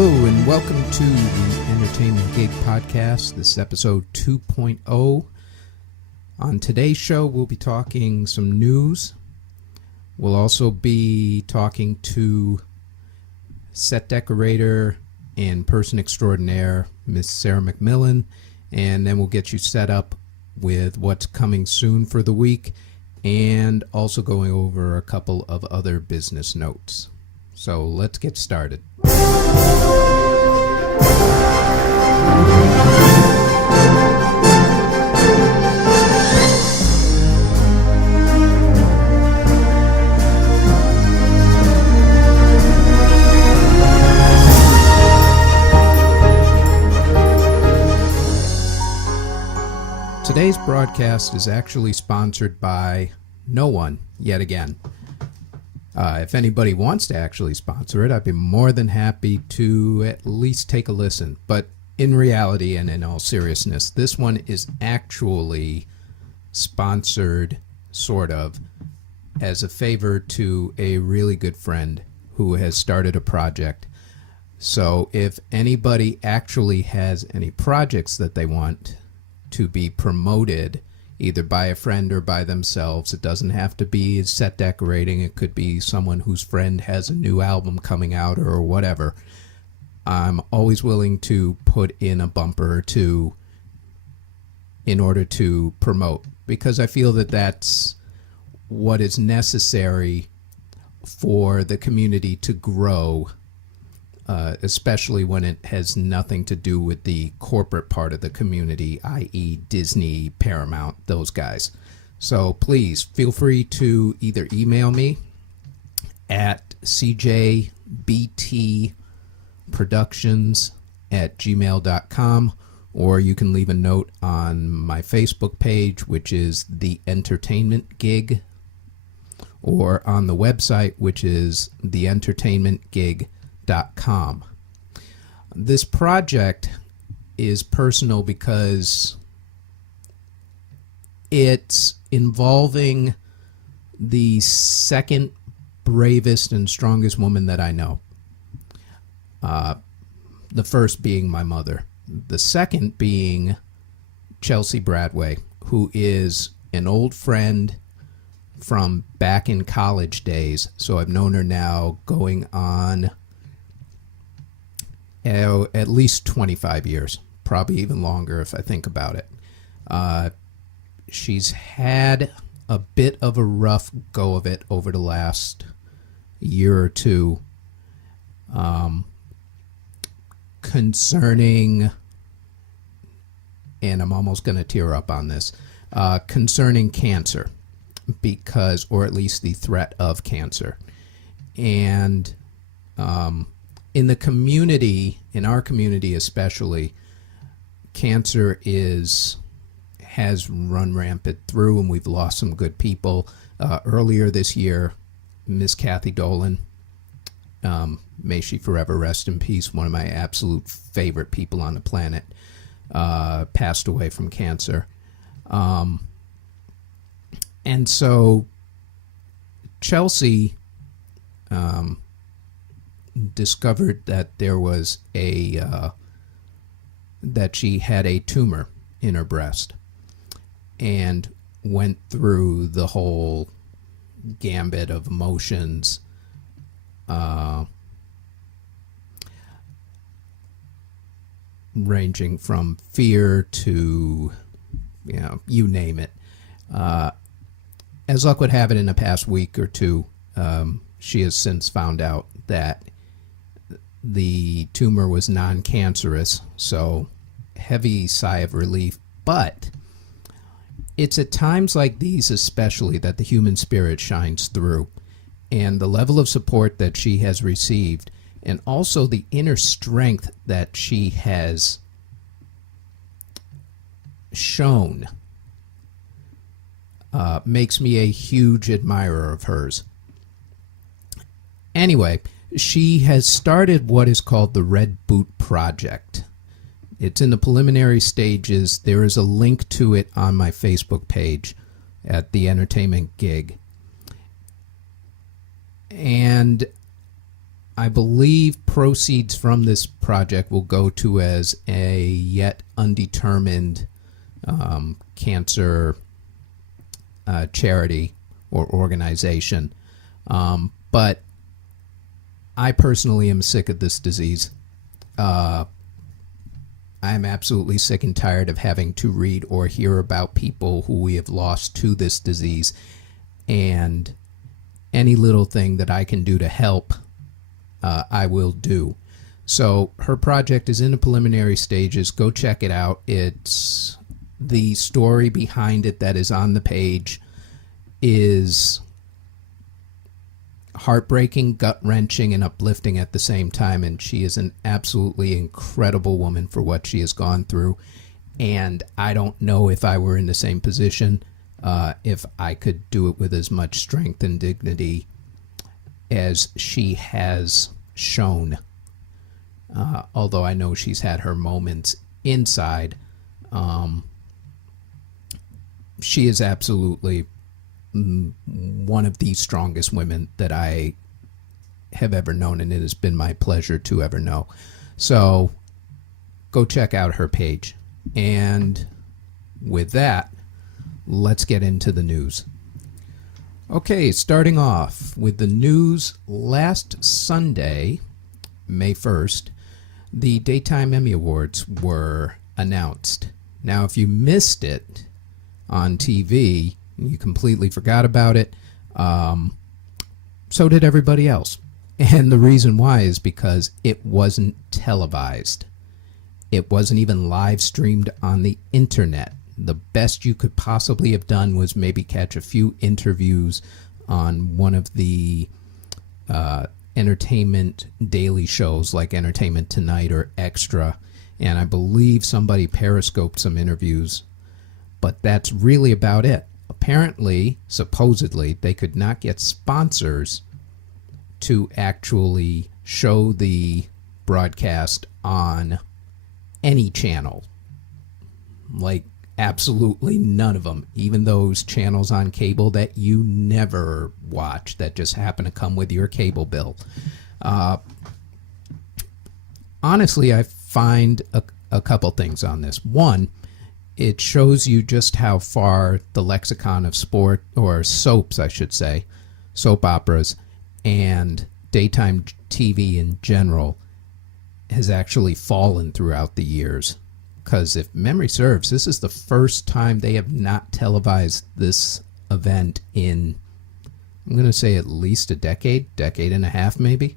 Hello and welcome to the Entertainment Gig Podcast. This is episode 2.0. On today's show, we'll be talking some news. We'll also be talking to set decorator and person extraordinaire, Miss Sarah McMillan, and then we'll get you set up with what's coming soon for the week and also going over a couple of other business notes. So let's get started. Today's broadcast is actually sponsored by no one, yet again. If anybody wants to actually sponsor it, I'd be more than happy to at least take a listen. But in reality and in all seriousness, this one is actually sponsored, sort of, as a favor to a really good friend who has started a project. So if anybody actually has any projects that they want to be promoted either by a friend or by themselves, it doesn't have to be set decorating. It could be someone whose friend has a new album coming out or whatever. I'm always willing to put in a bumper or two in order to promote, because I feel that that's what is necessary for the community to grow, especially when it has nothing to do with the corporate part of the community, i.e. Disney, Paramount, those guys. So please feel free to either email me at cjbtproductions@gmail.com, or you can leave a note on my Facebook page, which is The Entertainment Gig, or on the website, which is theentertainmentgig.com. This project is personal because it's involving the second bravest and strongest woman that I know. The first being my mother. The second being Chelsea Bradway, who is an old friend from back in college days. So I've known her now going on at least 25 years, probably even longer if I think about it. She's had a bit of a rough go of it over the last year or two, concerning, and I'm almost going to tear up on this, concerning cancer, because, or at least the threat of cancer. And in the community, in our community especially, cancer has run rampant through, and we've lost some good people. Earlier this year, Miss Kathy Dolan, may she forever rest in peace, one of my absolute favorite people on the planet, passed away from cancer. And so Chelsea discovered that there was that she had a tumor in her breast, and went through the whole gambit of emotions, ranging from fear to, you name it. As luck would have it, in the past week or two, she has since found out that the tumor was non-cancerous, so heavy sigh of relief. But it's at times like these especially that the human spirit shines through, and the level of support that she has received, and also the inner strength that she has shown, makes me a huge admirer of hers. Anyway, she has started what is called the Red Boot Project. It's in the preliminary stages. There is a link to it on my Facebook page at The Entertainment Gig. And I believe proceeds from this project will go to as a yet undetermined cancer charity or organization. But I personally am sick of this disease. I'm absolutely sick and tired of having to read or hear about people who we have lost to this disease. And any little thing that I can do to help, I will do. So her project is in the preliminary stages. Go check it out. It's the story behind it that is on the page is heartbreaking, gut-wrenching, and uplifting at the same time. And she is an absolutely incredible woman for what she has gone through. And I don't know if I were in the same position, if I could do it with as much strength and dignity as she has shown. Although I know she's had her moments inside, she is absolutely one of the strongest women that I have ever known, and it has been my pleasure to ever know. So go check out her page. And with that, let's get into the news. Okay, starting off with the news. Last Sunday, May 1st, the Daytime Emmy Awards were announced. Now, if you missed it on TV, you completely forgot about it, so did everybody else. And the reason why is because it wasn't televised. It wasn't even live streamed on the internet. The best you could possibly have done was maybe catch a few interviews on one of the entertainment daily shows like Entertainment Tonight or Extra. And I believe somebody periscoped some interviews. But that's really about it. Apparently, supposedly, they could not get sponsors to actually show the broadcast on any channel. Like, absolutely none of them. Even those channels on cable that you never watch, that just happen to come with your cable bill. Honestly, I find a couple things on this. One, it shows you just how far the lexicon of sport, or soaps, I should say, soap operas, and daytime TV in general has actually fallen throughout the years. Because if memory serves, this is the first time they have not televised this event in, I'm going to say at least a decade and a half maybe.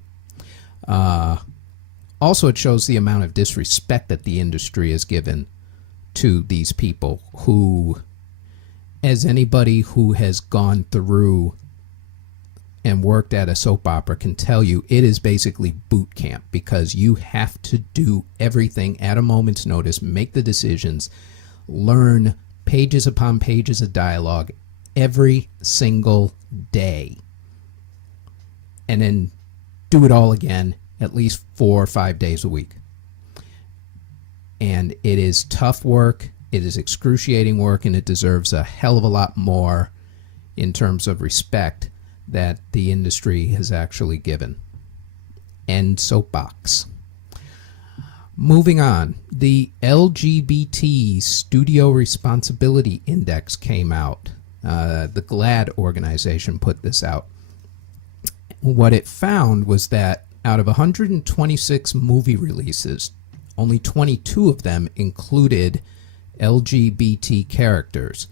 Also, it shows the amount of disrespect that the industry has given to these people who, as anybody who has gone through and worked at a soap opera can tell you, it is basically boot camp, because you have to do everything at a moment's notice, make the decisions, learn pages upon pages of dialogue every single day, and then do it all again at least 4 or 5 days a week. And it is tough work, it is excruciating work, and it deserves a hell of a lot more in terms of respect that the industry has actually given. End soapbox. Moving on, the LGBT Studio Responsibility Index came out. The GLAAD organization put this out. What it found was that out of 126 movie releases, only 22 of them included LGBT characters.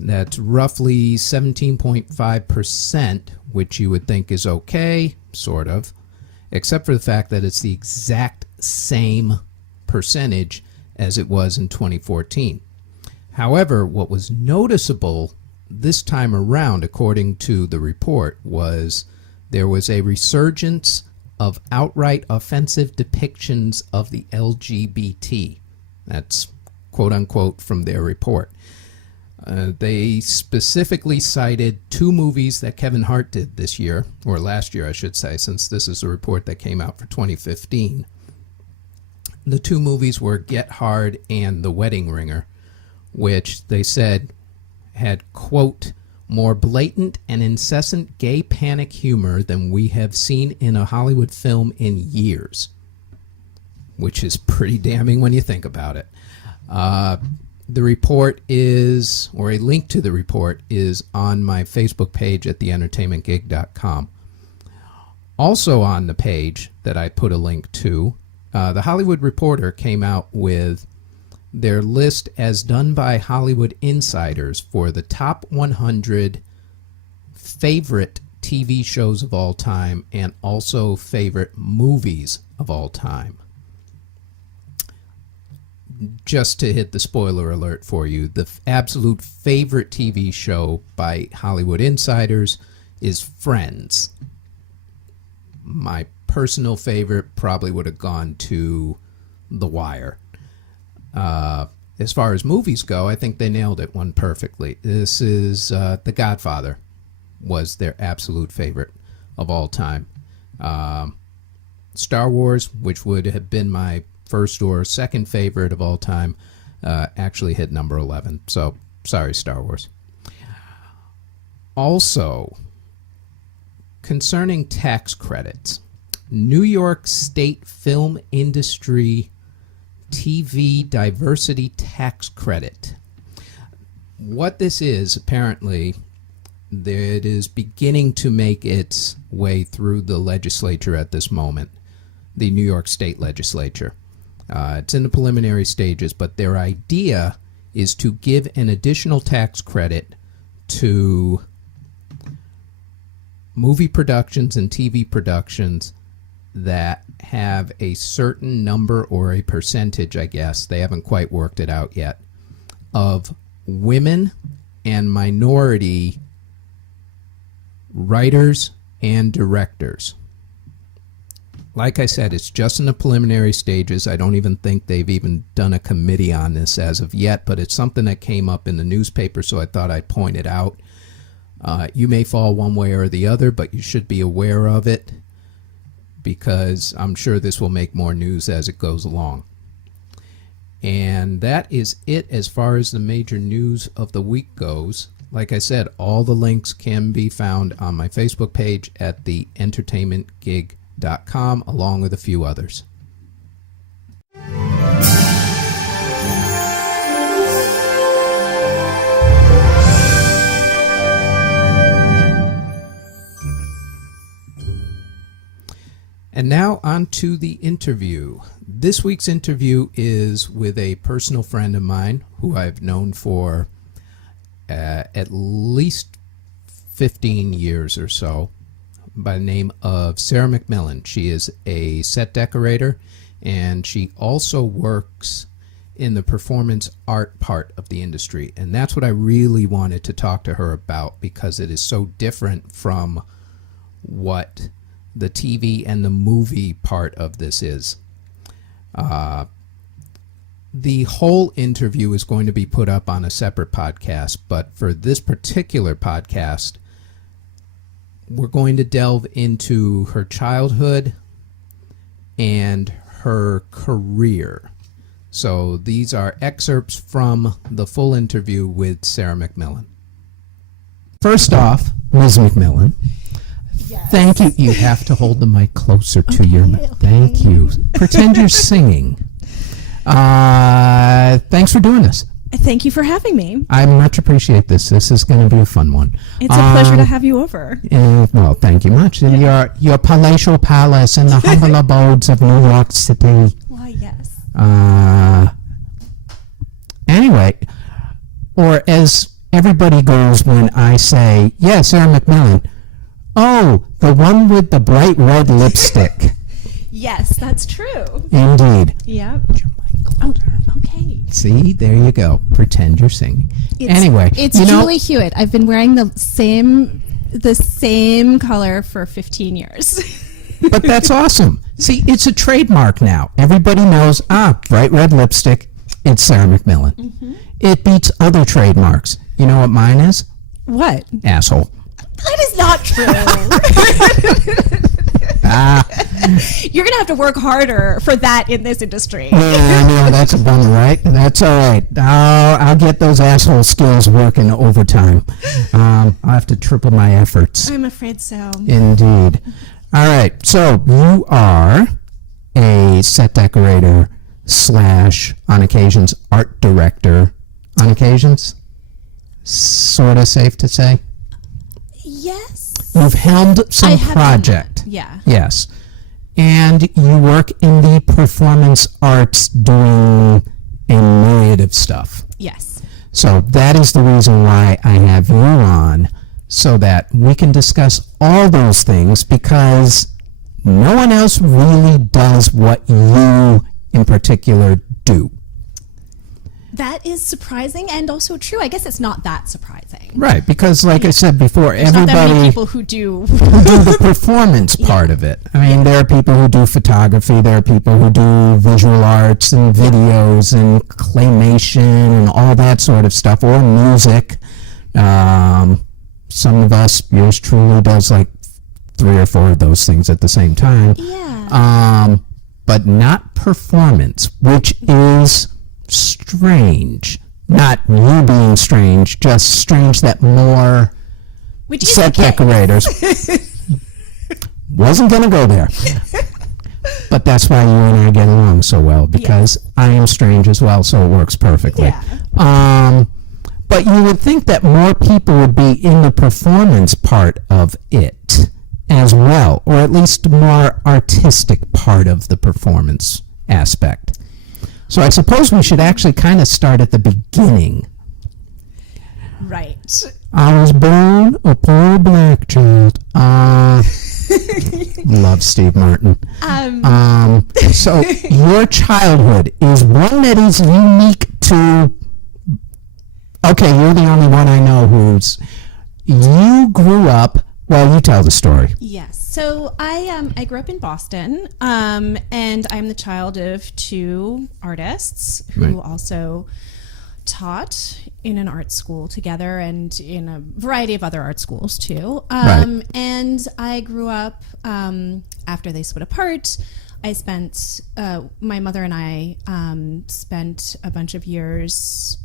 That's roughly 17.5%, which you would think is okay, sort of, except for the fact that it's the exact same percentage as it was in 2014. However, what was noticeable this time around, according to the report, was there was a resurgence of outright offensive depictions of the LGBT. That's quote-unquote from their report. They specifically cited 2 movies that Kevin Hart did this year, or last year I should say, since this is a report that came out for 2015. The 2 movies were Get Hard and The Wedding Ringer, which they said had, quote, more blatant and incessant gay panic humor than we have seen in a Hollywood film in years, which is pretty damning when you think about it. The report is, or a link to the report is on my Facebook page at theentertainmentgig.com. Also on the page that I put a link to, the Hollywood Reporter came out with their list as done by Hollywood Insiders for the top 100 favorite TV shows of all time and also favorite movies of all time. Just to hit the spoiler alert for you, the absolute favorite TV show by Hollywood Insiders is Friends. My personal favorite probably would have gone to The Wire. As far as movies go, I think they nailed it one perfectly. This is The Godfather was their absolute favorite of all time. Star Wars, which would have been my first or second favorite of all time, actually hit number 11. So, sorry, Star Wars. Also, concerning tax credits, New York State Film Industry TV Diversity Tax Credit. What this is, apparently, it is beginning to make its way through the legislature at this moment, the New York State Legislature. It's in the preliminary stages, but their idea is to give an additional tax credit to movie productions and TV productions that have a certain number or a percentage, I guess, they haven't quite worked it out yet, of women and minority writers and directors. Like I said, it's just in the preliminary stages. I don't even think they've even done a committee on this as of yet, but it's something that came up in the newspaper, so I thought I'd point it out. You may fall one way or the other, but you should be aware of it, because I'm sure this will make more news as it goes along. And that is it as far as the major news of the week goes. Like I said, all the links can be found on my Facebook page at theentertainmentgig.com, along with a few others. And now on to the interview. This week's interview is with a personal friend of mine who I've known for at least 15 years or so, by the name of Sarah McMillan. She is a set decorator, and she also works in the performance art part of the industry. And that's what I really wanted to talk to her about, because it is so different from what the TV and the movie part of this is. The whole interview is going to be put up on a separate podcast, but for this particular podcast, we're going to delve into her childhood and her career. So these are excerpts from the full interview with Sarah McMillan. First off, Ms. McMillan, yes. Thank you. You have to hold the mic closer to your mouth. Thank you. Pretend you're singing. Thanks for doing this. Thank you for having me. I much appreciate this. This is going to be a fun one. It's a pleasure to have you over. Well, thank you much. In your palatial palace in the humble abodes of New York City. Why, yes. Anyway, or as everybody goes when I say, yeah, Sarah McMillan. Oh, the one with the bright red lipstick. Yes, that's true. Indeed. Yep. Oh, okay. See, there you go. Pretend you're singing. Anyway, it's Julie Hewitt. I've been wearing the same color for 15 years. But that's awesome. See, it's a trademark now. Everybody knows, bright red lipstick, it's Sarah McMillan. Mm-hmm. It beats other trademarks. You know what mine is? What? Asshole. That is not true. You're going to have to work harder for that in this industry. Yeah, I know, that's a bummer, right? That's all right. I'll get those asshole skills working overtime. I'll have to triple my efforts. I'm afraid so. Indeed. All right, so you are a set decorator / on occasions art director. On occasions? Sort of safe to say? Yes. You've helmed I some have done project. that, yeah. Yes. And you work in the performance arts doing a myriad of stuff. Yes. So that is the reason why I have you on, so that we can discuss all those things, because no one else really does what you in particular do. That is surprising and also true. I guess it's not that surprising. Right, because like I said before, There's not that many everybody people who do. who do the performance part of it. I mean, there are people who do photography, there are people who do visual arts and videos and claymation and all that sort of stuff, or music. Some of us, yours truly, does like 3 or 4 of those things at the same time. Yeah. But not performance, which is strange. Not you being strange, just strange that more Which is set okay. decorators wasn't going to go there. But that's why you and I get along so well, because I am strange as well, so it works perfectly. Yeah. But you would think that more people would be in the performance part of it as well, or at least more artistic part of the performance aspect. So I suppose we should actually kind of start at the beginning. Right. I was born a poor black child. Love Steve Martin. So your childhood is one that is unique to... Okay, you're the only one I know who's... You grew up... Well, you tell the story. Yes. So I grew up in Boston, and I'm the child of 2 artists who also taught in an art school together and in a variety of other art schools too. And I grew up, after they split apart, I spent, my mother and I spent a bunch of years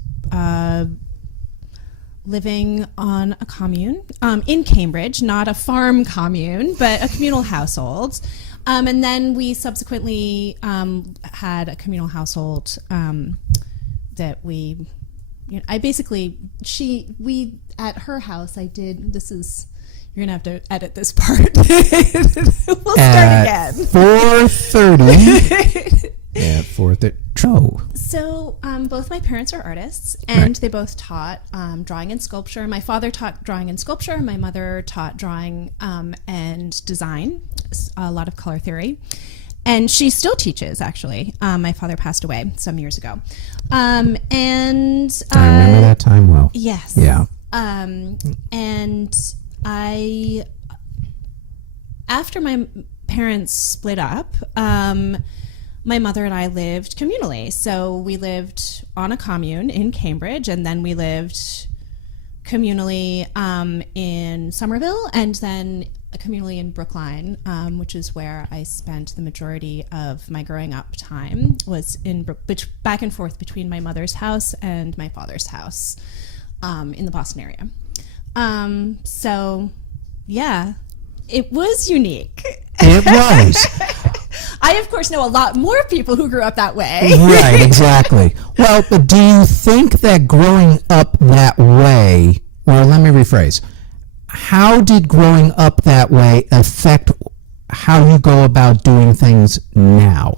living on a commune in Cambridge, not a farm commune, but a communal household. And then we subsequently had a communal household that we, I basically, we, at her house, I did, this is, you're going to have to edit this part. We'll start again. 4:30. Yeah, 4:30. So both my parents are artists, and they both taught drawing and sculpture. My father taught drawing and sculpture. My mother taught drawing and design, a lot of color theory. And she still teaches, actually. My father passed away some years ago. And I remember that time well. Yes. Yeah. And I, after my parents split up, my mother and I lived communally. So we lived on a commune in Cambridge, and then we lived communally in Somerville, and then communally in Brookline, which is where I spent the majority of my growing up time, was in back and forth between my mother's house and my father's house in the Boston area. So, yeah, it was unique. It was. I, of course, know a lot more people who grew up that way. Right, exactly. Well, but do you think that growing up that way, or let me rephrase, how did growing up that way affect how you go about doing things now?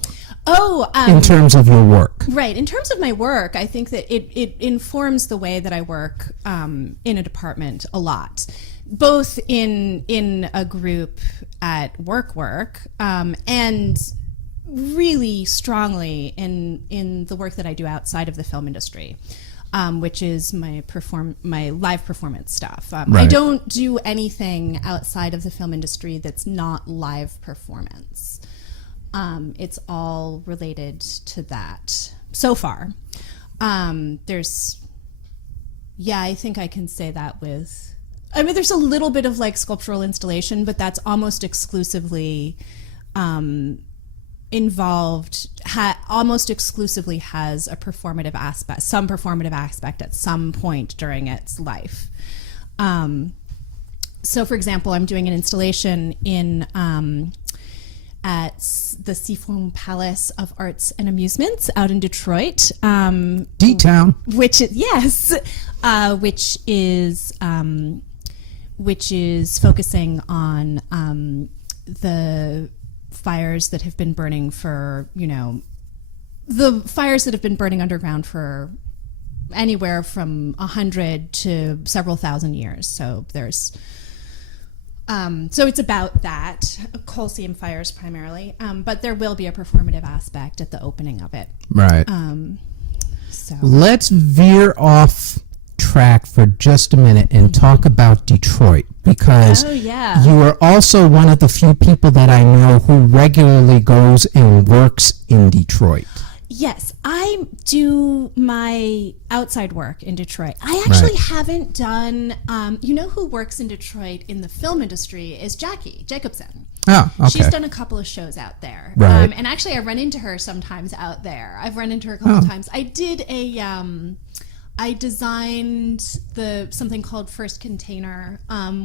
In terms of your work. Right. In terms of my work, I think that it informs the way that I work in a department a lot, both in a group at work, and really strongly in the work that I do outside of the film industry, which is my live performance stuff. I don't do anything outside of the film industry that's not live performance. It's all related to that so far. I think I can say that with, there's a little bit of like sculptural installation, but that's almost exclusively involved, almost exclusively has a performative aspect, some performative aspect at some point during its life. So, for example, I'm doing an installation in at the Seafoam Palace of Arts and Amusements out in Detroit. D-Town. Which is focusing on the fires that have been burning for, the fires that have been burning underground for anywhere from 100 to several thousand years. So there's so it's about that, coal seam fires primarily, but there will be a performative aspect at the opening of it. Right. So Let's veer off track for just a minute and talk about Detroit, because you are also one of the few people that I know who regularly goes and works in Detroit. Yes, I do my outside work in Detroit. I actually haven't done, you know who works in Detroit in the film industry is Jackie Jacobson. Oh, okay. She's done a couple of shows out there. Right. And actually I run into her sometimes out there. I've run into her a couple of times. I did I designed something called First Container,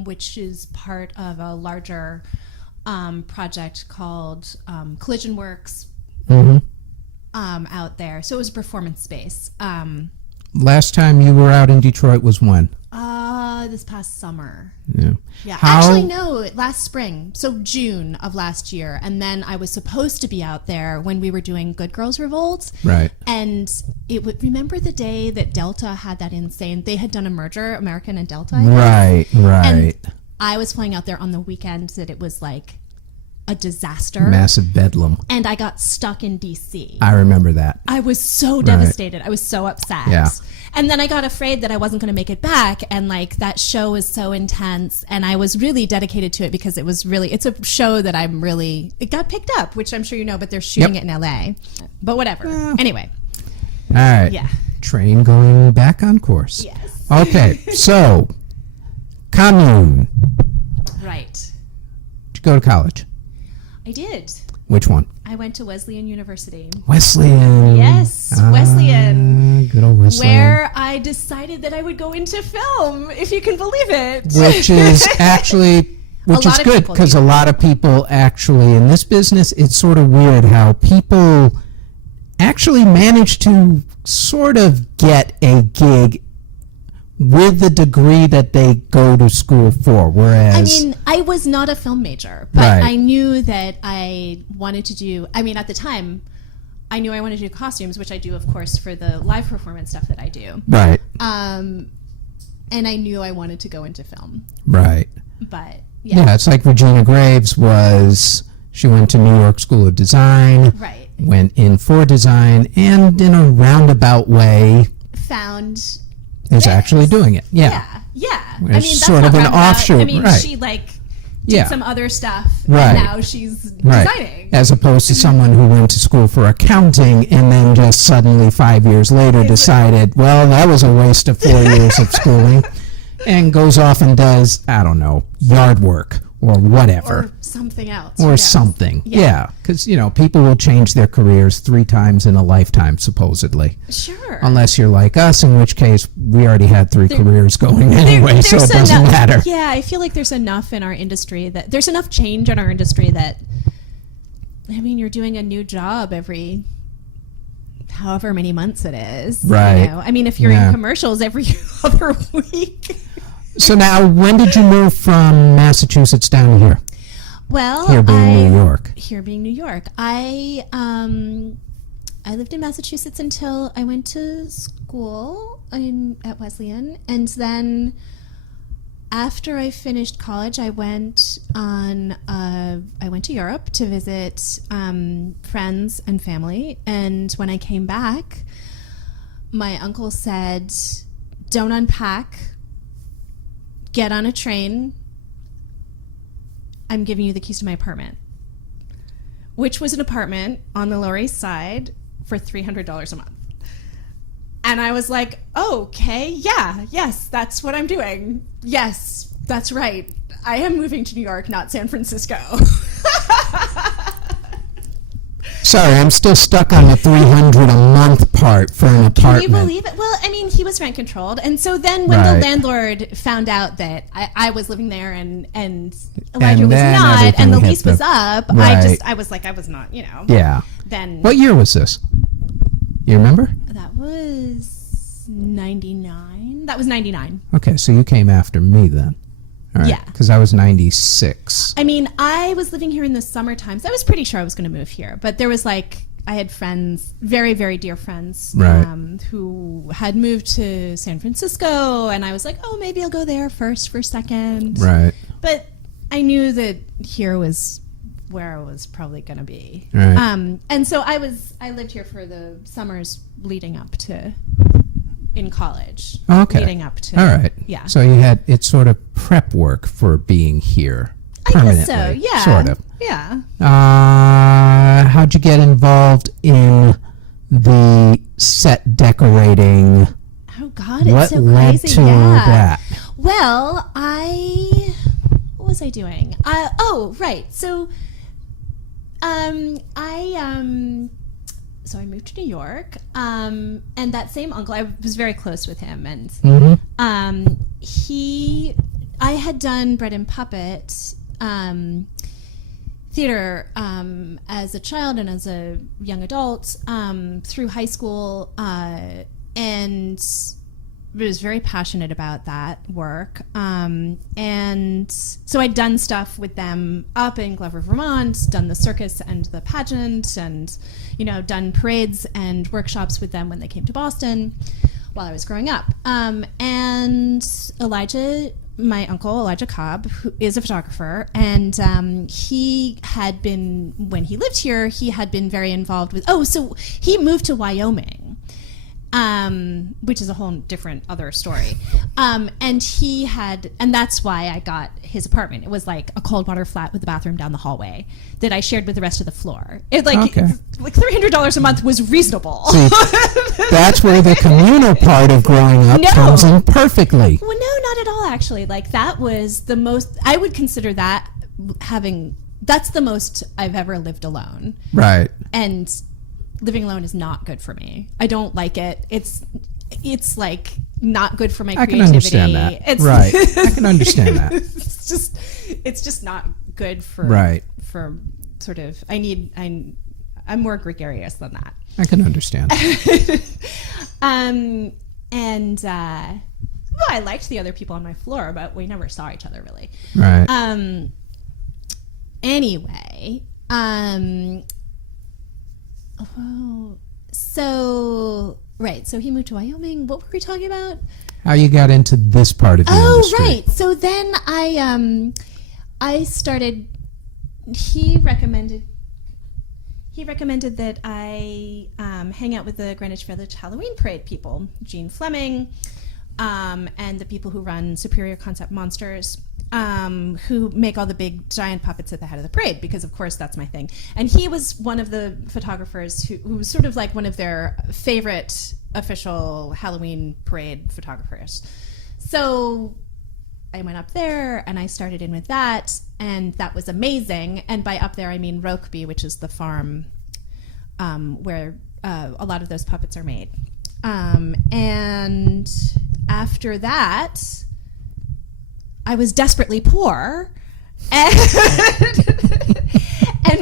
which is part of a larger project called Collision Works. Mm-hmm. Out there. So it was a performance space. Last time you were out in Detroit was when? This past summer. Yeah. Yeah. Actually, no, last spring. So June of last year. And then I was supposed to be out there when we were doing Good Girls Revolt. Right. And remember the day that Delta had that insane, they had done a merger, American and Delta. I guess? Right. And I was flying out there on the weekend that it was like a disaster. Massive bedlam. And I got stuck in DC. I remember that. I was so devastated. I was so upset. Yeah. And then I got afraid that I wasn't going to make it back. And like that show was so intense. And I was really dedicated to it because it's a show that it got picked up, which I'm sure you know, but they're shooting it in LA. But whatever. Anyway. All right. Yeah. Train going back on course. Yes. Okay. So, commune. Right. Did you go to college? I did. Which one? I went to Wesleyan University. Wesleyan. Yes, Wesleyan. Good old Wesleyan. Where I decided that I would go into film, if you can believe it. Which is actually, which is good, because a lot of people actually, in this business, it's sort of weird how people actually manage to sort of get a gig with the degree that they go to school for, whereas... I mean, I was not a film major, but I knew that I wanted to do... I mean, at the time, I knew I wanted to do costumes, which I do, of course, for the live performance stuff that I do. Right. And I knew I wanted to go into film. Right. But, yeah, it's like Regina Graves was... She went to New York School of Design. Right. Went in for design, and in a roundabout way... Found... is actually doing it. Yeah. I mean, It's that's sort not of an roundabout. offshoot. I mean, right. she did some other stuff, Right. and now she's designing. As opposed to someone who went to school for accounting and then just suddenly 5 years later decided, well, that was a waste of 4 years of schooling, and goes off and does, I don't know, yard work or whatever. Or something else. Or something. Yeah. Because, people will change their careers 3 times in a lifetime, supposedly. Sure. Unless you're like us, in which case we already had 3 careers going anyway, so it doesn't matter. Yeah, I feel like there's enough in our industry there's enough change in our industry that, I mean, you're doing a new job every however many months it is. Right. I mean, if you're in commercials every other week. So now, when did you move from Massachusetts down to here? Well, here being New York. Here being New York. I lived in Massachusetts until I went to school at Wesleyan, and then after I finished college, I went to Europe to visit friends and family. And when I came back, my uncle said, "Don't unpack. Get on a train. I'm giving you the keys to my apartment," which was an apartment on the Lower East Side for $300 a month. And I was like, okay, yes, that's what I'm doing. Yes, that's right. I am moving to New York, not San Francisco. Sorry, I'm still stuck on the $300 a month part for an apartment. Can you believe it? Well, I mean, he was rent controlled, and so then when the landlord found out that I was living there and Elijah was not, and the lease was up, I was like, I was not, Yeah. Then what year was this? You remember? That was 99. That was 99. Okay, so you came after me then. All right, yeah. Because I was 96. I mean, I was living here in the summertime, so I was pretty sure I was going to move here. But there was I had friends, very, very dear friends, who had moved to San Francisco. And I was like, oh, maybe I'll go there first for a second. Right. But I knew that here was where I was probably going to be. Right. And so I lived here for the summers leading up to... in college. Okay. Leading up to. All right. Yeah. So you had it's sort of prep work for being here permanently. I guess so. Yeah. Sort of. Yeah. How'd you get involved in the set decorating? Oh God, it's what so led crazy. to that? Well, what was I doing? Right. So, So I moved to New York, and that same uncle, I was very close with him, and I had done Bread and Puppet theater as a child and as a young adult through high school, and was very passionate about that work. And so I'd done stuff with them up in Glover, Vermont, done the circus and the pageant, and done parades and workshops with them when they came to Boston while I was growing up. And Elijah, my uncle, Elijah Cobb, who is a photographer, and he had been, when he lived here, he had been very involved with, so he moved to Wyoming. Which is a whole different other story. And that's why I got his apartment. It was like a cold water flat with a bathroom down the hallway that I shared with the rest of the floor. It like $300 a month was reasonable. See, that's where the communal part of growing up comes in perfectly. Well, no, not at all, actually. Like, that was the most, I would consider that that's the most I've ever lived alone. Right. And living alone is not good for me. I don't like it. It's like not good for my creativity. I can understand that. Right. I can understand that. It's just not good for for sort of I'm more gregarious than that. I can understand. I liked the other people on my floor, but we never saw each other really. Right. Anyway, so he moved to Wyoming. What were we talking about? How you got into this part of the industry. Oh, right. So then I started, he recommended that I hang out with the Greenwich Village Halloween Parade people, Gene Fleming, and the people who run Superior Concept Monsters, who make all the big giant puppets at the head of the parade, because of course that's my thing. And he was one of the photographers who was sort of like one of their favorite official Halloween parade photographers. So I went up there and I started in with that, and that was amazing. And by up there I mean Rokeby, which is the farm where a lot of those puppets are made. And after that, I was desperately poor, and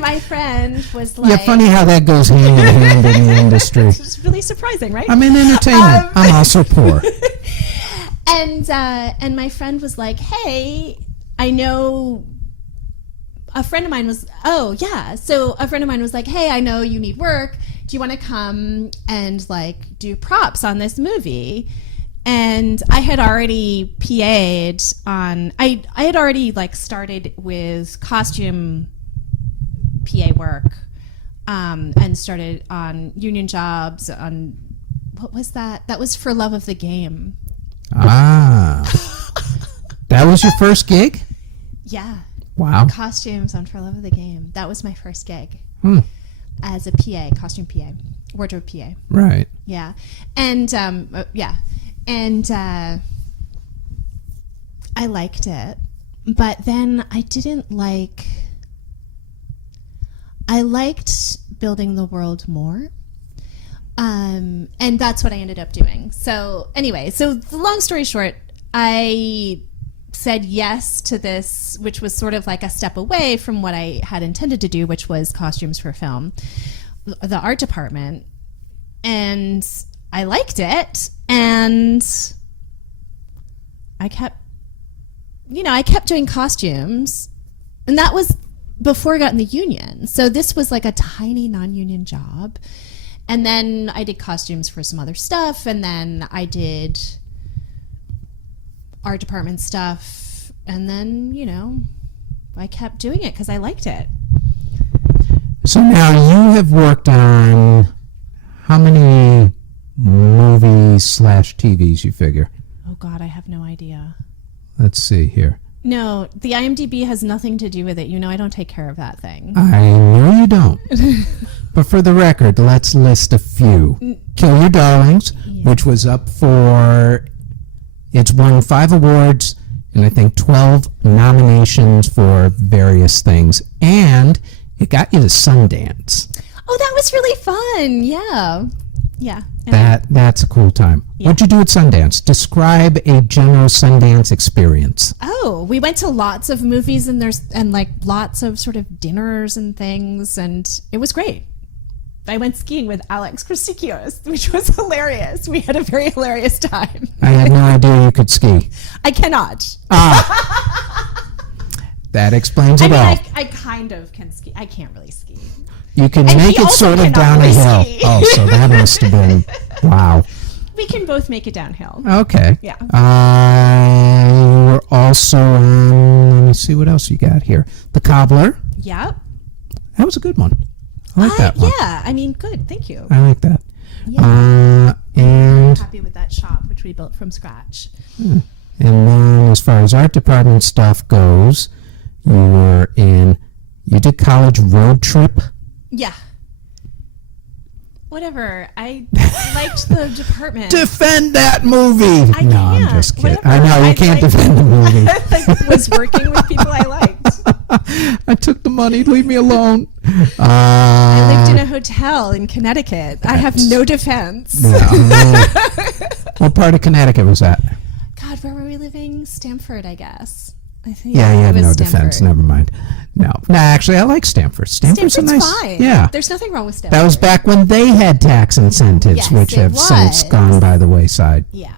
my friend was like... Yeah, funny how that goes hand in hand in the industry. It's really surprising, right? I'm in entertainment. I'm also poor. And my friend was like, hey, I know... A friend of mine was... Oh, yeah. So a friend of mine was like, hey, I know you need work. Do you want to come and, like, do props on this movie? And I had already PA'd on... I had already, like, started with costume PA work, and started on union jobs on... What was that? That was for Love of the Game. Ah. That was your first gig? Yeah. Wow. Costumes on For Love of the Game. That was my first gig. As a PA, costume PA, wardrobe PA. Right. Yeah. And, yeah. And I liked it, but then I didn't like... I liked building the world more. And that's what I ended up doing. So anyway, so the long story short, I said yes to this, which was sort of like a step away from what I had intended to do, which was costumes for film, the art department. And I liked it. And I kept doing costumes. And that was before I got in the union. So this was like a tiny non-union job. And then I did costumes for some other stuff. And then I did art department stuff. And then, I kept doing it because I liked it. So now you have worked on how many movies / TVs, you figure? Oh, God, I have no idea. Let's see here. No, the IMDb has nothing to do with it. I don't take care of that thing. I know you don't. But for the record, let's list a few. Kill Your Darlings, which was up for... It's won 5 awards and I think 12 nominations for various things. And it got you to Sundance. Oh, that was really fun. Yeah. Yeah. That's a cool time. Yeah. What'd you do at Sundance? Describe a general Sundance experience. Oh, we went to lots of movies and like lots of sort of dinners and things, and it was great. I went skiing with Alex Chrysikios, which was hilarious. We had a very hilarious time. I had no idea you could ski. I cannot. That explains it all. I kind of can ski. I can't really ski. You can And make he it also sort of cannot down a really hill. ski. Oh, so that must have been, wow. We can both make it downhill. Okay. Yeah. We're also on, let me see what else you got here. The Cobbler. Yep. That was a good one. I like that one. Yeah, good. Thank you. I like that. Yeah. And Happy with that shop, which we built from scratch. and then as far as art department stuff goes, you did College Road Trip. Yeah. Whatever. I liked the department. Defend that movie. I No, I'm can't. just kidding. Whatever. I know you can't defend the movie. I was working with people I liked. I took the money. Leave me alone. I lived in a hotel in Connecticut. I have no defense. No. What part of Connecticut was that? God, where were we living? Stamford, I guess. I think. Yeah, you it have was no Stamford. defense. Never mind. No, actually, I like Stamford. Stamford's a nice. fine. Yeah, There's nothing wrong with Stamford. that was back when they had tax incentives, Yes, which it have since was. gone by the wayside. Yeah.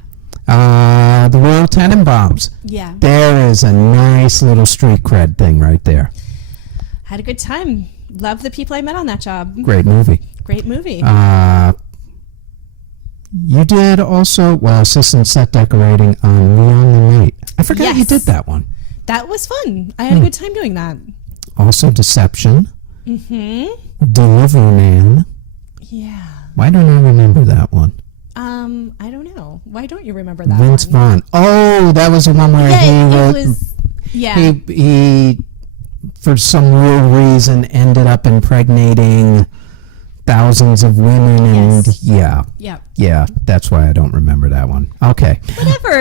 The Royal Tenenbaums. Yeah. There is a nice little street cred thing right there. Had a good time. Loved the people I met on that job. Great movie. Great movie. You did also, assistant set decorating on Leon the Mate. I forgot you Yes. did that one. That was fun. I had a good time doing that. Also Deception. Mm-hmm. Delivery Man. Yeah. Why don't I remember that one? I don't know. Why don't you remember that Vince one? Vaughn. Oh, that was the one where Yeah, it was. Yeah. he for some weird reason ended up impregnating thousands of women, and Yes. yeah, that's why I don't remember that one. Okay, Whatever.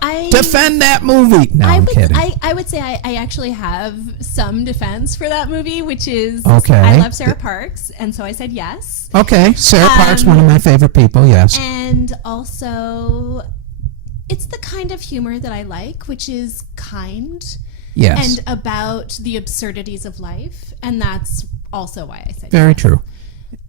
I defend that movie. No, I'm kidding. I would say I actually have some defense for that movie, which is Okay. I love Sarah Parks, and so I said yes. Okay, Sarah Parks, one of my favorite people. Yes, And also, it's the kind of humor that I like, which is kind yes, and about the absurdities of life, and that's also why I said very yes. true.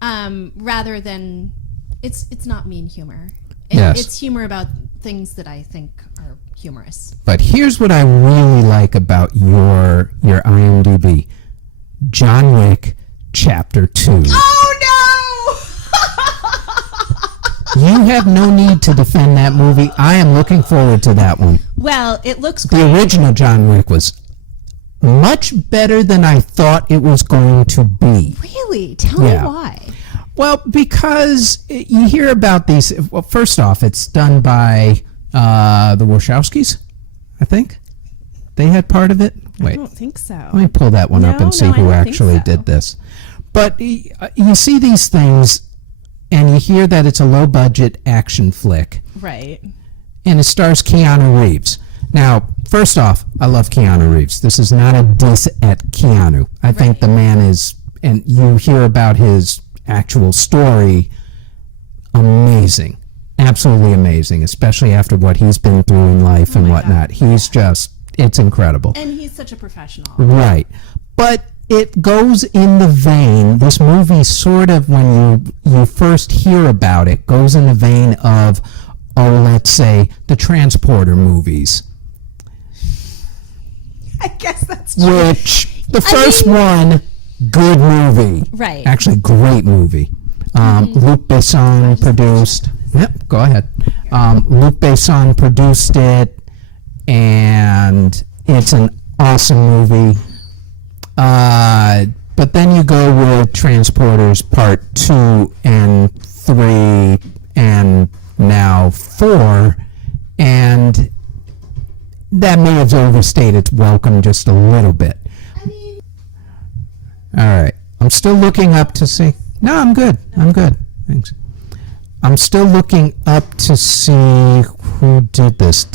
Rather than it's not mean humor. Yes. It's humor about things that I think are humorous. But here's what I really like about your IMDb: John Wick Chapter 2. Oh no! You have no need to defend that movie. I am looking forward to that one. Well, it looks The great. original John Wick was much better than I thought it was going to be. Really? Tell me Yeah. why. Well, because you hear about these. Well, first off, it's done by the Wachowskis, I think. They had part of it. I Wait, don't think so. let me pull that one up No, and see no, I who don't think actually so. did this. But you see these things, and you hear that it's a low-budget action flick, Right. and it stars Keanu Reeves. Now, first off, I love Keanu Reeves. This is not a diss at Keanu. I think the man is and you hear about his actual story, amazing. Absolutely amazing, especially after what he's been through in life and whatnot. He's just, it's incredible. And he's such a professional. Right. But it goes in the vein, this movie sort of, when you first hear about it, goes in the vein of, let's say, the Transporter movies. I guess that's true. Which, the first one, good movie. Right. Actually, great movie. Luc Besson produced. Yep, go ahead. Luc Besson produced it, and it's an awesome movie. But then you go with Transporters Part 2 and 3 and now 4, and that may have overstayed its welcome just a little bit. All right. I'm still looking up to see. No, I'm good. Thanks. I'm still looking up to see who did this.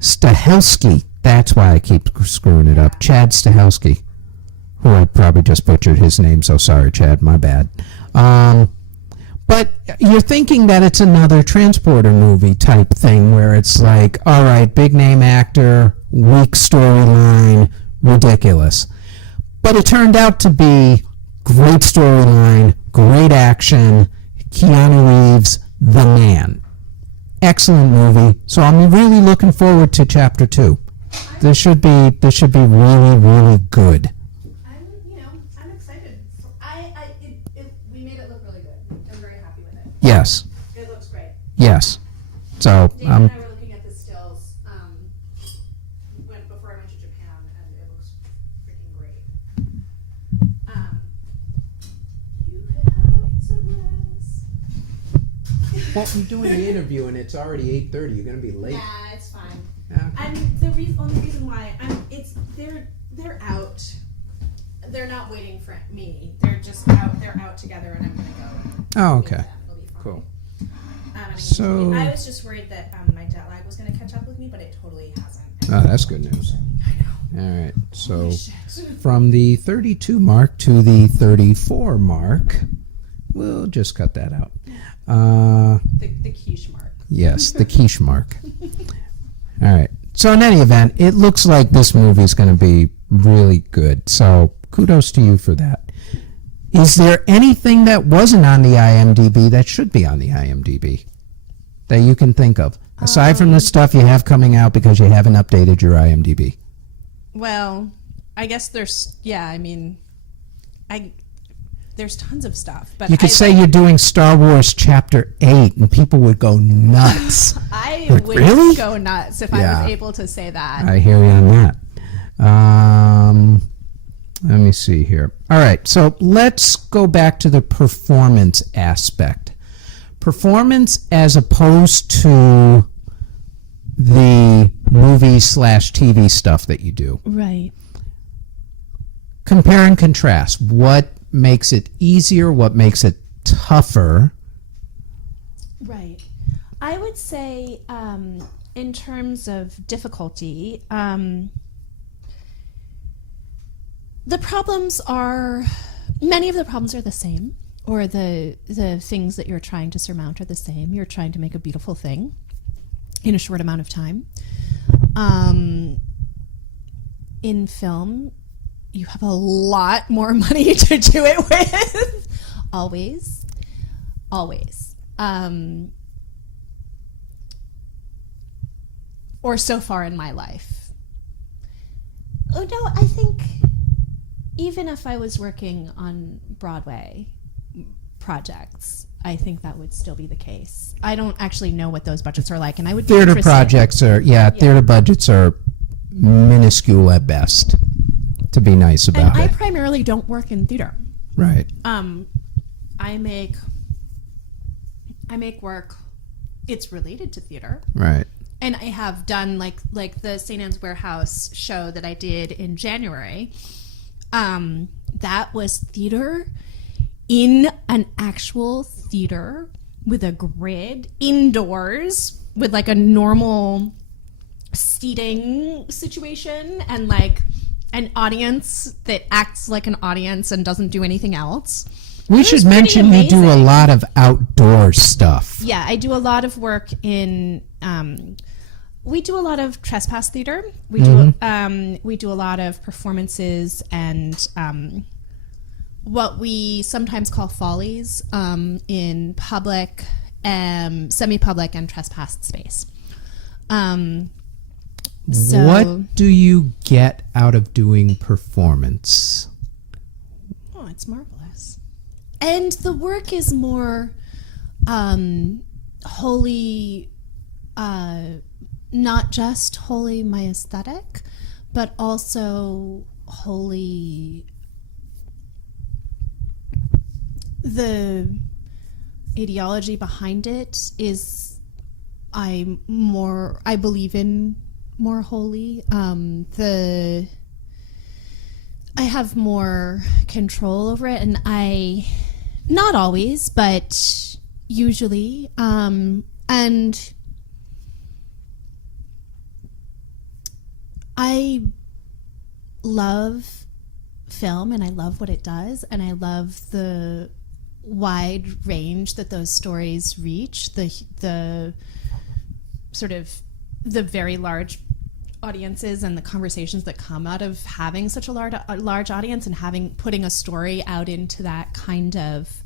Stahelski. That's why I keep screwing it up. Chad Stahelski, who I probably just butchered his name, so sorry, Chad, my bad. But you're thinking that it's another Transporter movie type thing where it's like, all right, big name actor, weak storyline, ridiculous. But it turned out to be great storyline, great action, Keanu Reeves, the man. Excellent movie. So I'm really looking forward to Chapter 2. This should be really, really good. I'm excited. We made it look really good. I'm very happy with it. Yes. It looks great. Yes. So Dave and I were looking at the stills before I went to Japan, and it looks freaking great. You could have a piece of this. Well, I'm doing the interview and it's already 8:30. You're gonna be late. Nah, it's fine. Okay. And the only reason why they're out. They're not waiting for me. They're just out. They're out together, and I'm gonna go. Oh, okay. It'll be fine. Cool. So I was just worried that my jet lag was gonna catch up with me, but it totally hasn't. Oh, that's good news. I know. All right. So from the 32 mark to the 34 mark, we'll just cut that out. The quiche mark. Yes, the quiche mark. All right. So in any event, it looks like this movie is going to be really good. So kudos to you for that. Is there anything that wasn't on the IMDb that should be on the IMDb that you can think of? Aside from the stuff you have coming out because you haven't updated your IMDb. Well, I guess there's there's tons of stuff, but you could say you're doing Star Wars Chapter 8 and people would go nuts. I Like, would really? go nuts if Yeah. I was able to say that. I hear you on that. Let me see here. All right, so let's go back to the performance aspect. Performance as opposed to the movie/TV stuff that you do. Right. Compare and contrast. What makes it easier? What makes it tougher? Right. I would say, in terms of difficulty, the problems are, many of the problems are the same, or the things that you're trying to surmount are the same. You're trying to make a beautiful thing in a short amount of time. In film, you have a lot more money to do it with. Always. Or so far in my life. Oh no, I think even if I was working on Broadway projects, I think that would still be the case. I don't actually know what those budgets are like, and I would be Theater interested. projects are, theater budgets are minuscule at best, to be nice And about I it. primarily don't work in theater. Right. I make work. It's related to theater, Right. and I have done like the St. Anne's Warehouse show that I did in January. That was theater in an actual theater with a grid indoors with like a normal seating situation and like an audience that acts like an audience and doesn't do anything else. We should mention you do a lot of outdoor stuff. Yeah, I do a lot of work in. We do a lot of trespass theater. We do a lot of performances and what we sometimes call follies in public, semi-public, and trespassed space. What do you get out of doing performance? Oh, it's marvelous. And the work is more wholly, not just wholly my aesthetic, but also wholly the ideology behind it is I believe in more wholly. I have more control over it, and not always, but usually, and I love film and I love what it does, and I love the wide range that those stories reach, the sort of the very large audiences and the conversations that come out of having such a large audience and putting a story out into that kind of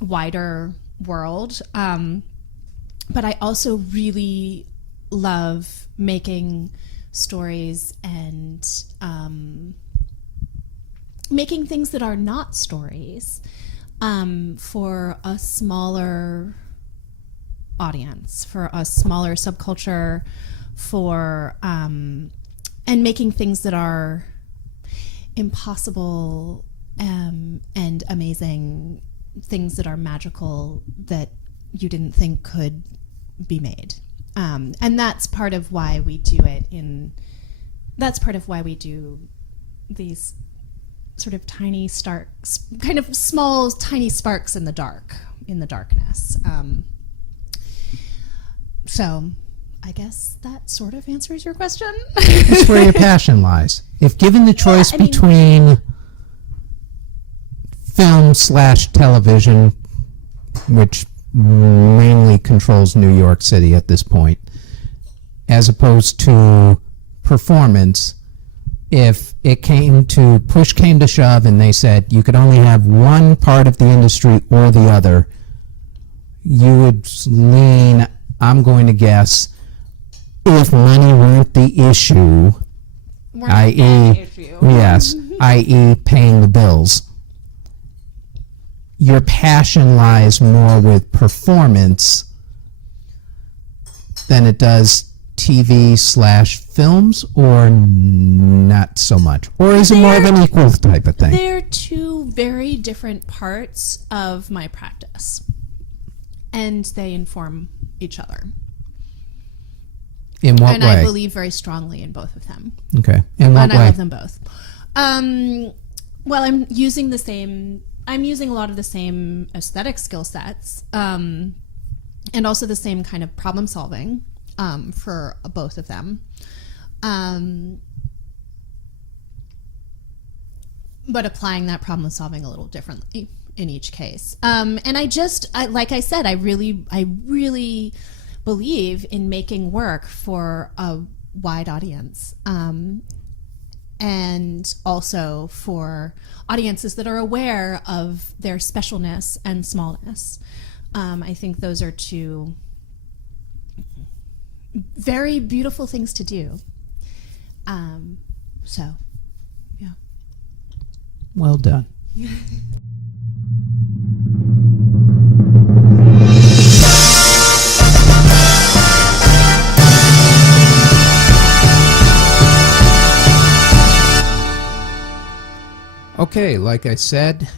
wider world. But I also really love making stories and making things that are not stories for a smaller audience, for a smaller subculture, and making things that are impossible and amazing, things that are magical that you didn't think could be made. And that's part of why we do it that's part of why we do these sort of tiny starks, kind of small, tiny sparks in the darkness. So I guess that sort of answers your question. That's where your passion lies. If given the choice between film/television, which mainly controls New York City at this point, as opposed to performance, if push came to shove and they said you could only have one part of the industry or the other, you would lean, I'm going to guess, if money weren't the issue, i.e., yes, i.e., paying the bills, your passion lies more with performance than it does TV/films, or not so much? Or is it more of an equal type of thing? They're two very different parts of my practice, and they inform each other. In what way? And I believe very strongly in both of them. Okay. In what way? And I love them both. Well, I'm using a lot of the same aesthetic skill sets, and also the same kind of problem solving for both of them. But applying that problem solving a little differently in each case. And like I said, I really believe in making work for a wide audience, and also for audiences that are aware of their specialness and smallness. I think those are two very beautiful things to do. So, yeah. Well done. Okay, like I said,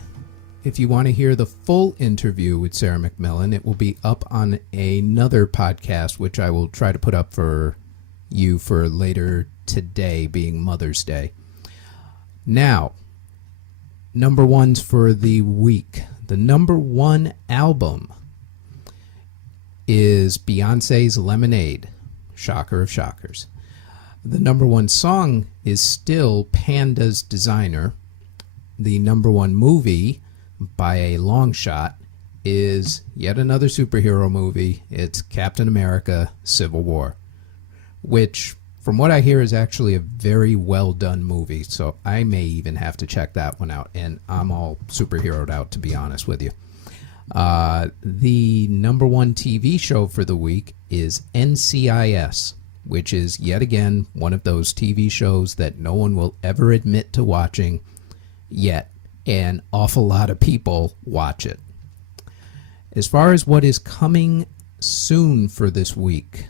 if you want to hear the full interview with Sarah McMillan, it will be up on another podcast, which I will try to put up for you for later today, being Mother's Day. Now, number ones for the week. The number one album is Beyonce's Lemonade, shocker of shockers. The number one song is still Panda's Designer. The number one movie, by a long shot, is yet another superhero movie. It's Captain America Civil War, which, from what I hear, is actually a very well done movie. So I may even have to check that one out. And I'm all superheroed out, to be honest with you. The number one TV show for the week is NCIS, which is yet again one of those TV shows that no one will ever admit to watching, yet an awful lot of people watch it. As far as what is coming soon for this week,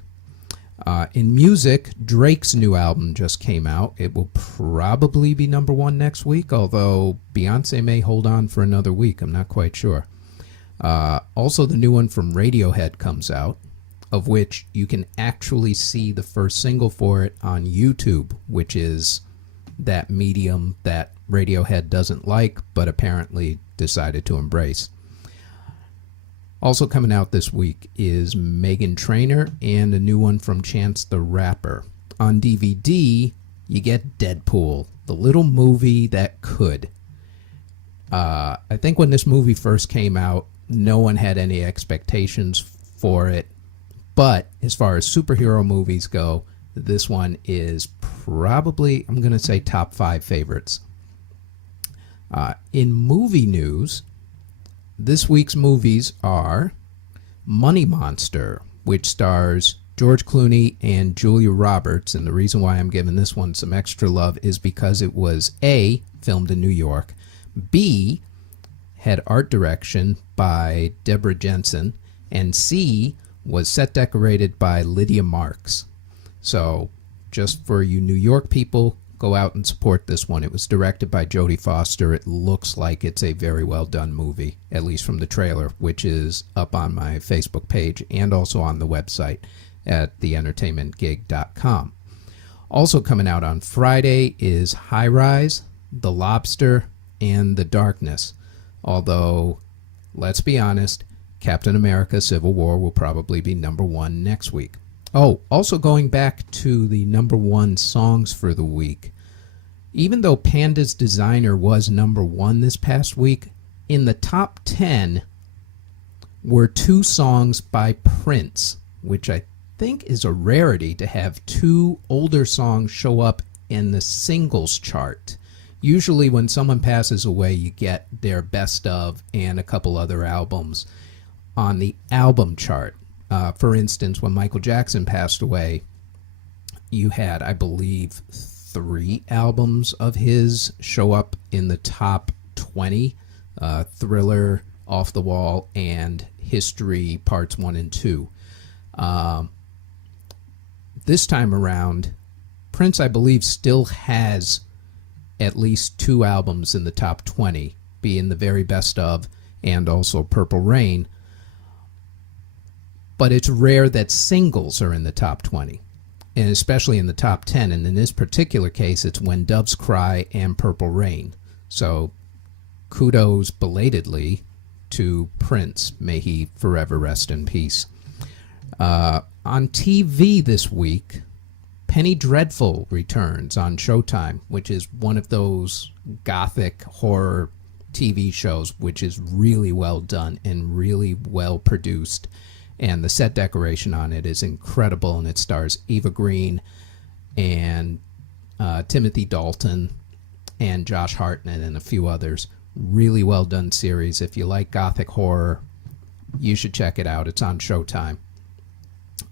in music, Drake's new album just came out. It will probably be number one next week, although Beyonce may hold on for another week. I'm not quite sure. Also, the new one from Radiohead comes out, of which you can actually see the first single for it on YouTube, which is that medium that Radiohead doesn't like, but apparently decided to embrace. Also coming out this week is Meghan Trainor and a new one from Chance the Rapper. On DVD, you get Deadpool, the little movie that could. I think when this movie first came out, no one had any expectations for it. But as far as superhero movies go, this one is probably, I'm going to say, top 5 favorites. In movie news, this week's movies are Money Monster, which stars George Clooney and Julia Roberts. And the reason why I'm giving this one some extra love is because it was A, filmed in New York, B, had art direction by Deborah Jensen, and C, was set decorated by Lydia Marks. So just for you New York people, go out and support this one. It was directed by Jodie Foster. It looks like it's a very well done movie, at least from the trailer, which is up on my Facebook page and also on the website at theentertainmentgig.com. Also coming out on Friday is High Rise, The Lobster, and The Darkness. Although, let's be honest, Captain America Civil War will probably be number one next week. Oh, also going back to the number one songs for the week. Even though Panda's Designer was number one this past week, in the top 10 were 2 songs by Prince, which I think is a rarity to have 2 older songs show up in the singles chart. Usually when someone passes away, you get their best of and a couple other albums on the album chart. For instance, when Michael Jackson passed away, you had, I believe, 3 albums of his show up in the top 20, Thriller, Off the Wall, and History Parts 1 and 2. This time around, Prince, I believe, still has at least 2 albums in the top 20, being the very best of and also Purple Rain. But it's rare that singles are in the top 20, and especially in the top 10. And in this particular case, it's When Doves Cry and Purple Rain. So kudos belatedly to Prince. May he forever rest in peace. On TV this week, Penny Dreadful returns on Showtime, which is one of those gothic horror TV shows which is really well done and really well produced. And the set decoration on it is incredible, and it stars Eva Green and Timothy Dalton and Josh Hartnett and a few others. Really well done series. If you like gothic horror, you should check it out. It's on Showtime.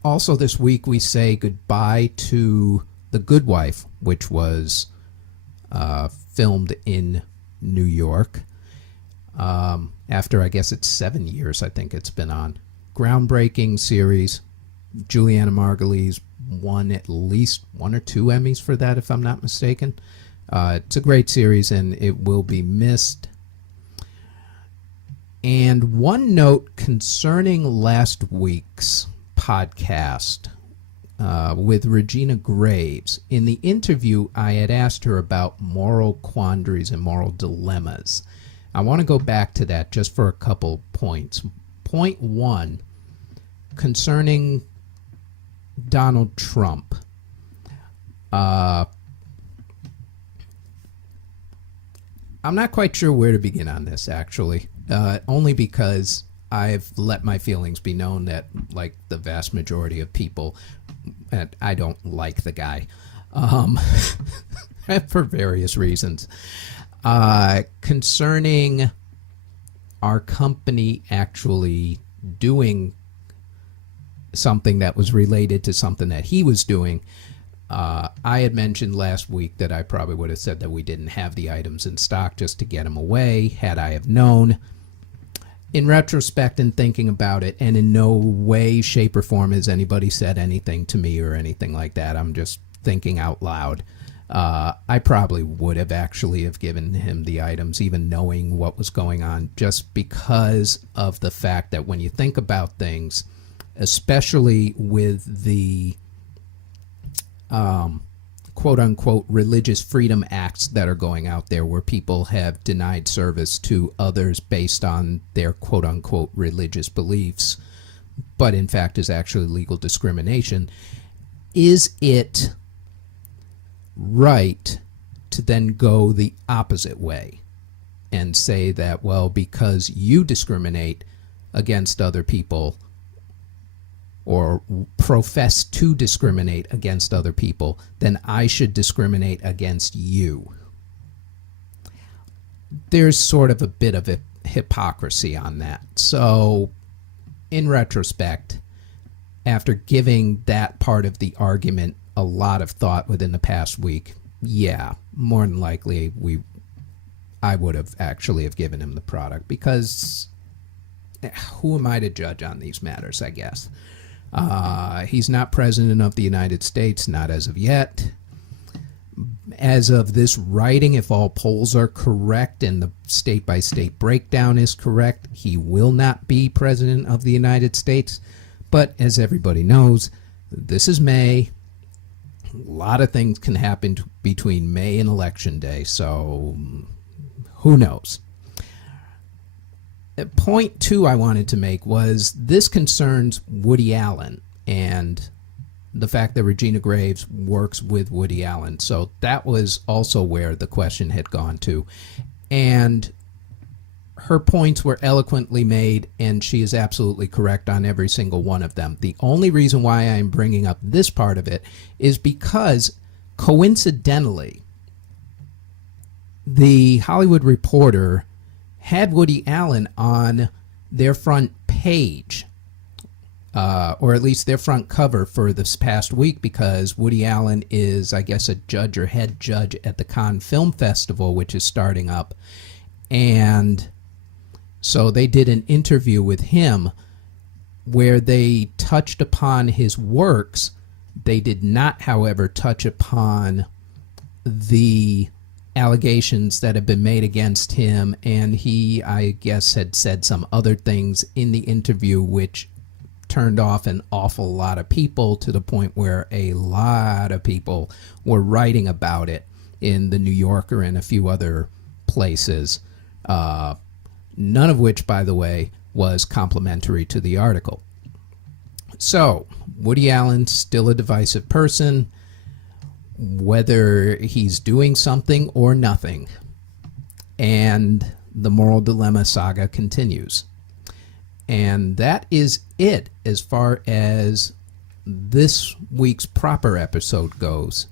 Also this week we say goodbye to The Good Wife, which was filmed in New York. After, I guess it's 7 years, I think it's been on. Groundbreaking series. Juliana Margulies won at least 1 or 2 Emmys for that, if I'm not mistaken. It's a great series, and it will be missed. And one note concerning last week's podcast with Regina Graves. In the interview, I had asked her about moral quandaries and moral dilemmas. I want to go back to that just for a couple points. Point 1, concerning Donald Trump. I'm not quite sure where to begin on this, actually. Only because I've let my feelings be known that, like the vast majority of people, I don't like the guy. For various reasons. Concerning our company actually doing something that was related to something that he was doing, I had mentioned last week that I probably would have said that we didn't have the items in stock just to get them away, had I have known. In retrospect and thinking about it, and in no way, shape, or form has anybody said anything to me or anything like that, I'm just thinking out loud. I probably would have actually have given him the items, even knowing what was going on, just because of the fact that when you think about things, especially with the quote-unquote religious freedom acts that are going out there where people have denied service to others based on their quote-unquote religious beliefs, but in fact is actually legal discrimination, is it right to then go the opposite way and say that, well, because you discriminate against other people or profess to discriminate against other people, then I should discriminate against you? There's sort of a bit of a hypocrisy on that. So, in retrospect, after giving that part of the argument a lot of thought within the past week, yeah, more than likely I would have actually have given him the product, because who am I to judge on these matters, I guess. He's not president of the United States, not as of yet. As of this writing, if all polls are correct and the state-by-state breakdown is correct, he will not be president of the United States. But as everybody knows, this is May. A lot of things can happen between May and Election Day, so who knows? Point two I wanted to make was this concerns Woody Allen and the fact that Regina Graves works with Woody Allen. So that was also where the question had gone to. And her points were eloquently made, and she is absolutely correct on every single one of them. The only reason why I'm bringing up this part of it is because, coincidentally, the Hollywood Reporter had Woody Allen on their front page, or at least their front cover for this past week, because Woody Allen is, I guess, a judge or head judge at the Cannes Film Festival, which is starting up. And so they did an interview with him where they touched upon his works. They did not, however, touch upon the allegations that have been made against him, and he, I guess, had said some other things in the interview which turned off an awful lot of people, to the point where a lot of people were writing about it in the New Yorker and a few other places, none of which, by the way, was complimentary to the article. So, Woody Allen's still a divisive person, whether he's doing something or nothing. And the moral dilemma saga continues. And that is it as far as this week's proper episode goes.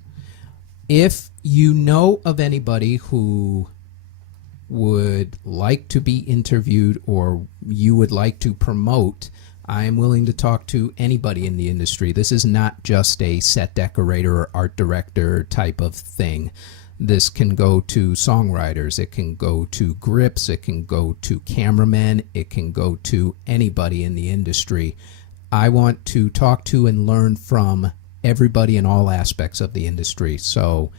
If you know of anybody who would like to be interviewed or you would like to promote, I am willing to talk to anybody in the industry. This is not just a set decorator or art director type of thing. This can go to songwriters, it can go to grips, it can go to cameramen, it can go to anybody in the industry. I want to talk to and learn from everybody in all aspects of the industry. So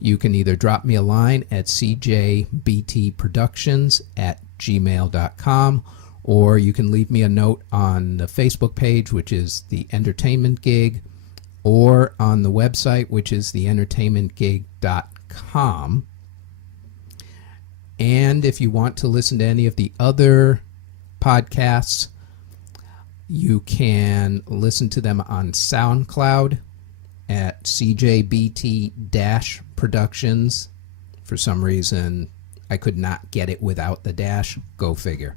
you can either drop me a line at cjbtproductions@gmail.com, or you can leave me a note on the Facebook page, which is The Entertainment Gig, or on the website, which is theentertainmentgig.com. And if you want to listen to any of the other podcasts, you can listen to them on SoundCloud at CJBT Productions. For some reason, I could not get it without the dash. Go figure.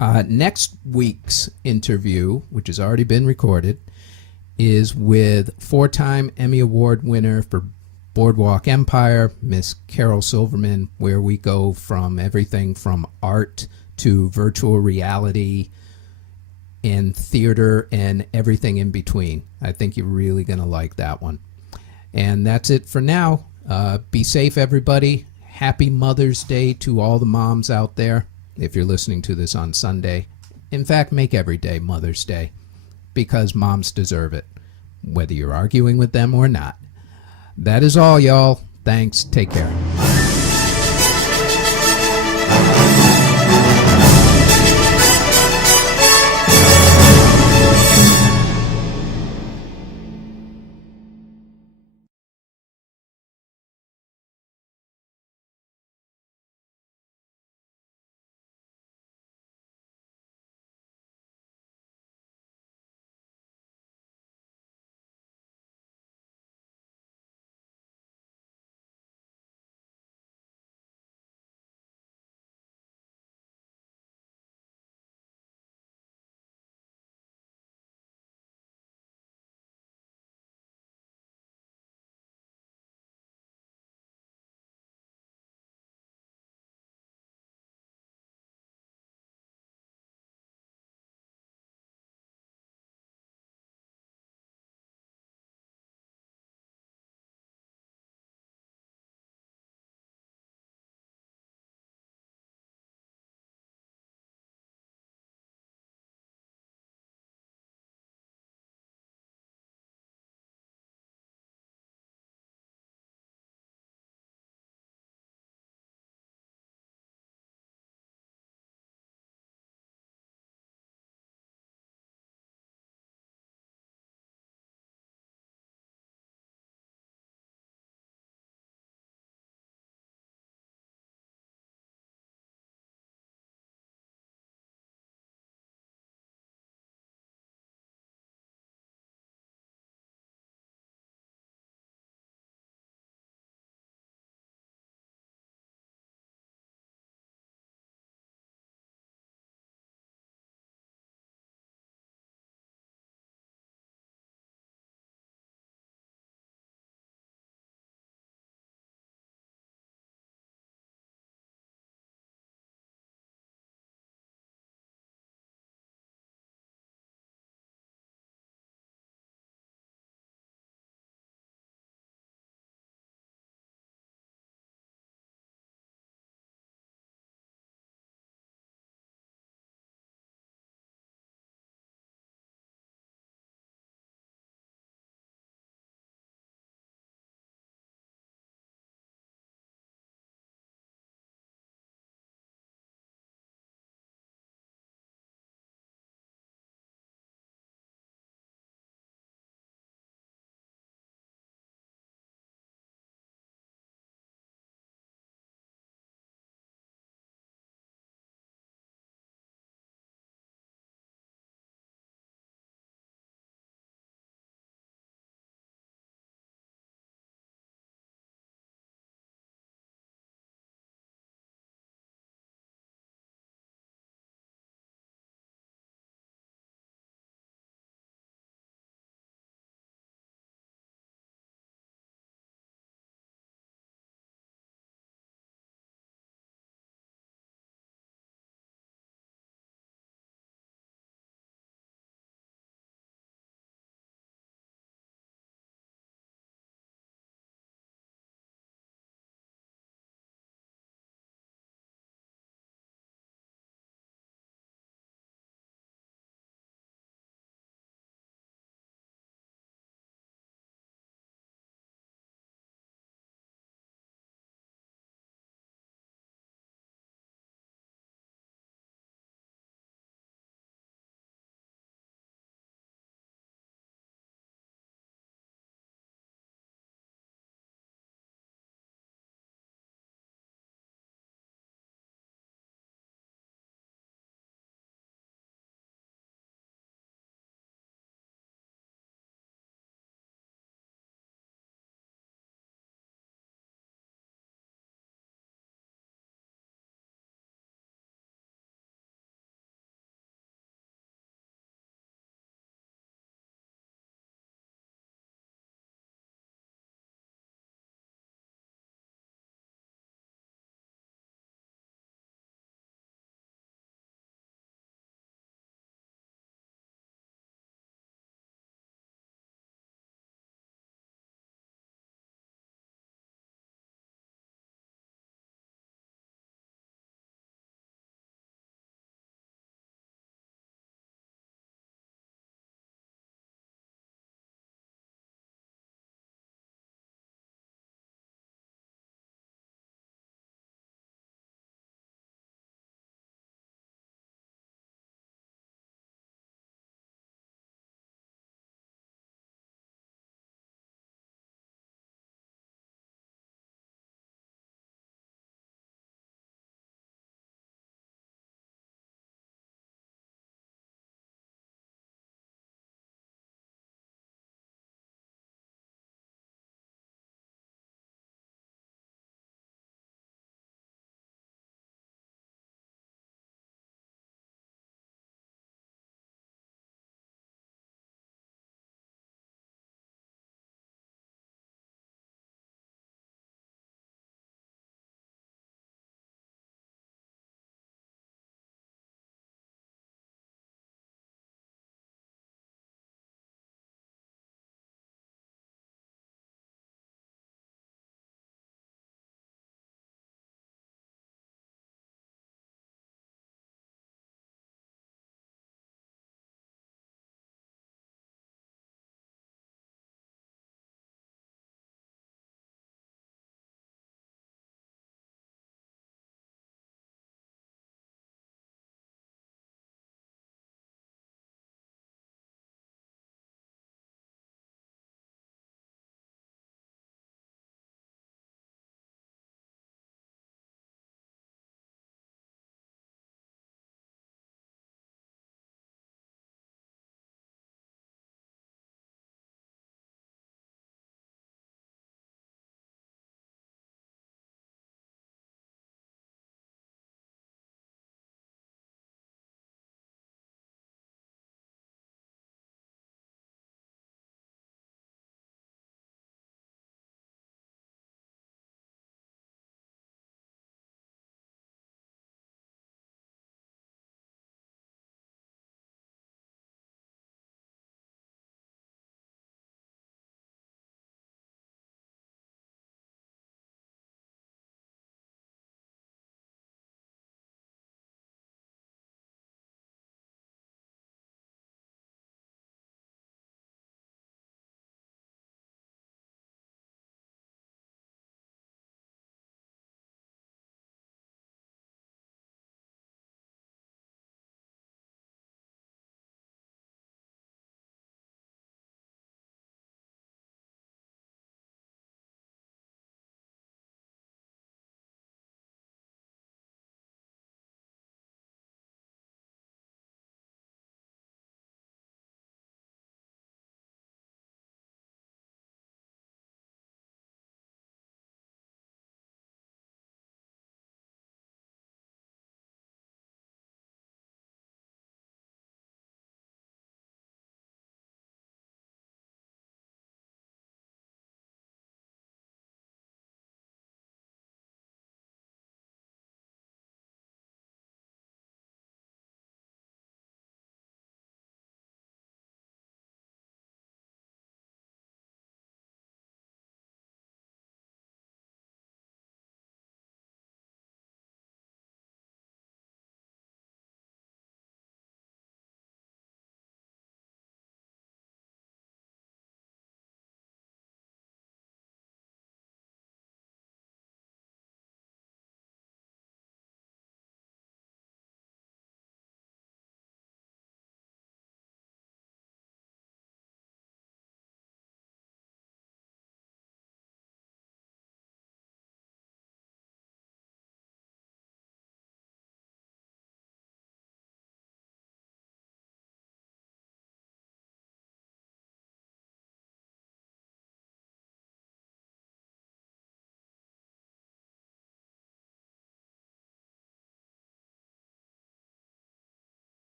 Next week's interview, which has already been recorded, is with 4-time Emmy Award winner for Boardwalk Empire, Miss Carol Silverman, where we go from everything from art to virtual reality and theater and everything in between. I think you're really going to like that one. And that's it for now. Be safe, everybody. Happy Mother's Day to all the moms out there, if you're listening to this on Sunday. In fact, make every day Mother's Day, because moms deserve it, whether you're arguing with them or not. That is all, y'all. Thanks. Take care.